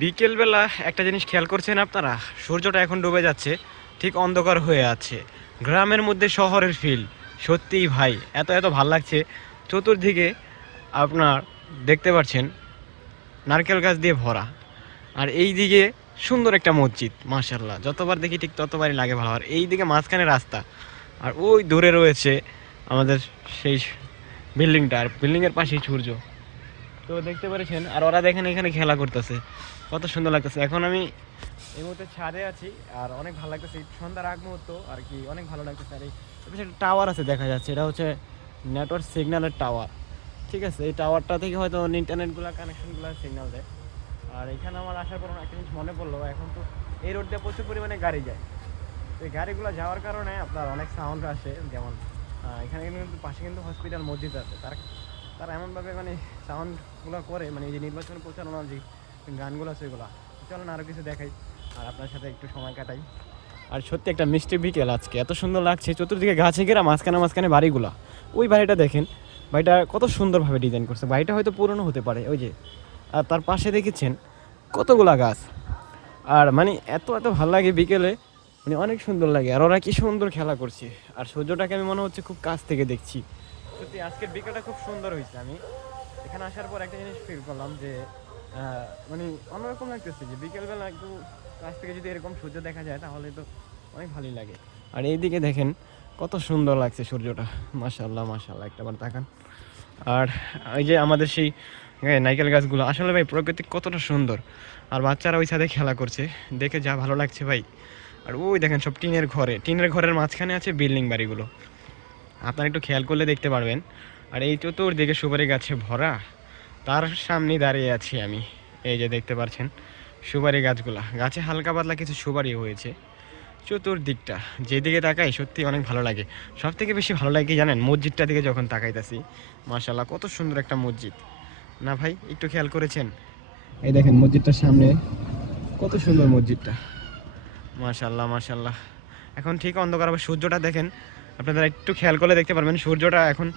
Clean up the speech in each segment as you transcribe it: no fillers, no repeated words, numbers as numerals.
বিকেলবেলা একটা জিনিস খেয়াল করছেন আপনারা, সূর্যটা এখন ডুবে যাচ্ছে, ঠিক অন্ধকার হয়ে আছে। গ্রামের মধ্যে শহরের ফিল, সত্যিই ভাই এত এত ভাল লাগছে। চতুর্দিকে আপনার দেখতে পাচ্ছেন নারকেল গাছ দিয়ে ভরা, আর এই দিকে সুন্দর একটা মসজিদ, মাশাল্লাহ যতবার দেখি ঠিক ততবারই লাগে ভালো। আর এই দিকে মাঝখানে রাস্তা, আর ওই দূরে রয়েছে আমাদের সেই বিল্ডিংটা, আর বিল্ডিংয়ের পাশেই সূর্য। তো দেখতে পেরেছেন, আর ওরা দেখেন এখানে খেলা করতেছে, কত সুন্দর লাগতেছে। এখন আমি এই মুহূর্তে ছাদে আছি, আর অনেক ভালো লাগতেছে, সন্ধ্যার আগ মুহূর্ত আর কি, অনেক ভালো লাগতেছে। আর এই একটা টাওয়ার আছে দেখা যাচ্ছে, এটা হচ্ছে নেটওয়ার্ক সিগন্যালের টাওয়ার। ঠিক আছে, এই টাওয়ারটা থেকে হয়তো ইন্টারনেটগুলো কানেকশনগুলো সিগন্যাল দেয়। আর এখানে আমার আসার পর একটা জিনিস মনে পড়লো, এখন তো এই রোড দিয়ে প্রচুর পরিমাণে গাড়ি যায়। তো এই গাড়িগুলো যাওয়ার কারণে আপনার অনেক সাউন্ড আসে, যেমন এখানে কিন্তু পাশে কিন্তু হসপিটাল মসজিদ আছে, তারা তারা এমনভাবে মানে সাউন্ডগুলো করে, মানে এই যে নির্বাচন প্রচারণার যে গানগুলো আছে ওইগুলো। চলেন আরও কিছু দেখাই আর আপনার সাথে একটু সময় কাটাই। আর সত্যি একটা মিষ্টি বিকেল আজকে, এত সুন্দর লাগছে, চতুর্দিকে গাছে ঘেরা, মাঝখানে মাঝখানে বাড়িগুলা। ওই বাড়িটা দেখেন, বাড়িটা কত সুন্দরভাবে ডিজাইন করছে। বাড়িটা হয়তো পুরনো হতে পারে ওই যে, আর তার পাশে দেখেছেন কতগুলা গাছ। আর মানে এত এত ভালো লাগে বিকেলে, মানে অনেক সুন্দর লাগে। আর ওরা কি সুন্দর খেলা করছে, আর সূর্যটাকে আমি মনে হচ্ছে খুব কাছ থেকে দেখছি। সত্যি আজকের বিকেলটা খুব সুন্দর হয়েছে। আমি এখানে আসার পর একটা জিনিস ফিল করলাম যে মানে অন্যরকম লাগতেছে, যে বিকেলবেলা একটু কাছ থেকে যদি এরকম সূর্য দেখা যায় তাহলে তো অনেক ভালোই লাগে। আর এইদিকে দেখেন কত সুন্দর লাগছে সূর্যটা, মাশাল্লাহ মাশাল্লাহ, একটা বার তাকান। আর এই যে আমাদের সেই নাইকেল গাছগুলো, আসলে ভাই প্রকৃতি কতটা সুন্দর। আর বাচ্চারা ওই ছাদে খেলা করছে, দেখে যা ভালো লাগছে ভাই। আর ওই দেখেন সব টিনের ঘরে, টিনের ঘরের মাঝখানে আছে বিল্ডিং বাড়িগুলো, আপনারা একটু খেয়াল করলে দেখতে পারবেন। আর এই চতুর্দিকে সুপারি গাছে ভরা, তার সামনে দাঁড়িয়ে আছি আমি। এই যে দেখতে পাচ্ছেন সুপারি গাছগুলা, গাছে হালকা পাতলা কিছু সুপারি হয়েছে। চতুর্দিকটা যেদিকে তাকাই সত্যি অনেক ভালো লাগে। সব থেকে বেশি ভালো লাগে কি জানেন, মসজিদটা দিকে যখন তাকাইতাছি, মাশাল্লাহ কত সুন্দর একটা মসজিদ না ভাই, একটু খেয়াল করেছেন? এই দেখেন মসজিদটার সামনে কত সুন্দর মসজিদটা, মাশাল্লাহ মাশাল্লাহ। এখন ঠিক অন্ধকার হবে, সূর্যটা দেখেন, আপনারা একটু খেয়াল করলে দেখতে পারবেন সূর্যটা এখন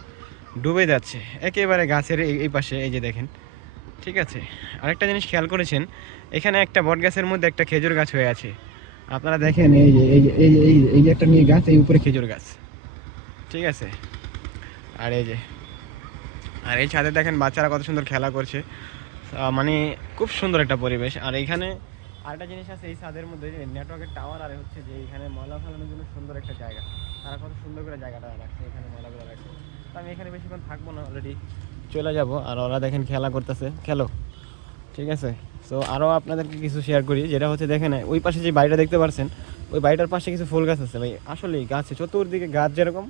ডুবে যাচ্ছে একেবারে গাছের এই পাশে, এই যে দেখেন। ঠিক আছে, আরেকটা জিনিস খেয়াল করেছেন, এখানে একটা বট গাছের মধ্যে একটা খেজুর গাছ হয়ে আছে, আপনারা দেখেন এই যে এই যে এই যে এই যে একটা নিয়ে গাছ, এই উপরে খেজুর গাছ। ঠিক আছে, আর এই যে, আর এই ছাদে দেখেন বাচ্চারা কত সুন্দর খেলা করছে। মানে খুব সুন্দর একটা পরিবেশ। আর এইখানে আরেকটা জিনিস আছে, এই ছাদের মধ্যে যে নেটওয়ার্কের টাওয়ার, আর হচ্ছে যে এইখানে ময়লা ফেলানোর জন্য সুন্দর একটা জায়গা, তারা কত সুন্দর করে জায়গাটা রাখছে, এখানে ময়লাগুলো রাখছে। তো আমি এখানে বেশিক্ষণ থাকবো না, অলরেডি চলে যাব। আর ওরা দেখেন খেলা করতেছে, খেলো। ঠিক আছে, সো আরও আপনাদেরকে কিছু শেয়ার করি, যেটা হচ্ছে দেখেন ওই পাশে যে বাড়িটা দেখতে পাচ্ছেন, ওই বাড়িটার পাশে কিছু ফুল গাছ আছে ভাই, আসলেই গাছে চতুর্দিকে গাছ যেরকম,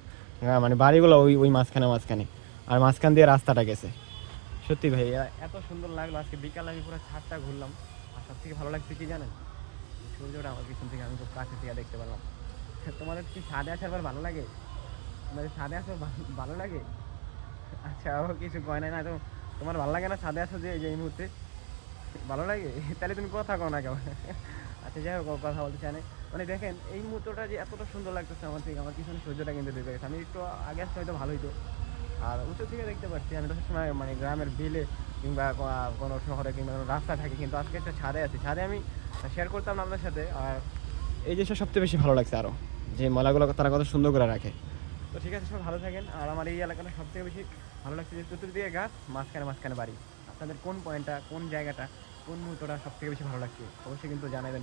মানে বাড়িগুলো ওই ওই মাঝখানে মাঝখানে, আর মাঝখান দিয়ে রাস্তাটা গেছে। সত্যি ভাই এত সুন্দর লাগলো আজকে বিকালে, আমি পুরো ছাদটা ঘুরলাম। আর সব থেকে ভালো লাগছে কি জানেন, সূর্যটা আমার পিছন থেকে আমি খুব কাছে থেকে দেখতে পেলাম। তোমাদের কি ছাদে আসার পর ভালো লাগে? তোমাদের ছাদে আসার ভালো লাগে? আচ্ছা, ও কিছু কয় নাই না তো? তোমার ভালো লাগে না ছাদে আসো যে এই মুহূর্তে? ভালো লাগে? তাহলে তুমি কথা কও না কেমন? আচ্ছা যাই হোক, কথা বলতে চাই না। মানে দেখেন এই মুহূর্তটা যে এতটা সুন্দর লাগতেছে আমার থেকে, আমার পিছনে সূর্যটা কিন্তু ডুবে গেছে। আমি একটু আগে আসতে হয়তো ভালো হইতো। আর উঁচু থেকে দেখতে পাচ্ছি, আমি তো সবসময় মানে গ্রামের বিলে কিংবা কোনো শহরে কিংবা কোনো রাস্তা থাকি, কিন্তু আজকে একটা ছাদে আছি, ছাদে আমি শেয়ার করতাম না আপনার সাথে। আর এই জিনিসটা সবচেয়ে বেশি ভালো লাগছে আরও, যে মলাগুলো তারা কত সুন্দর করে রাখে। তো ঠিক আছে, সব ভালো থাকেন। আর আমার এই এলাকাটা সবথেকে বেশি ভালো লাগছে যে চতুর্দিকে গাছ, মাঝখানে মাঝখানে বাড়ি। আপনাদের কোন পয়েন্টটা, কোন জায়গাটা, কোন মুহূর্তটা সবথেকে বেশি ভালো লাগছে অবশ্যই কিন্তু জানাবেন।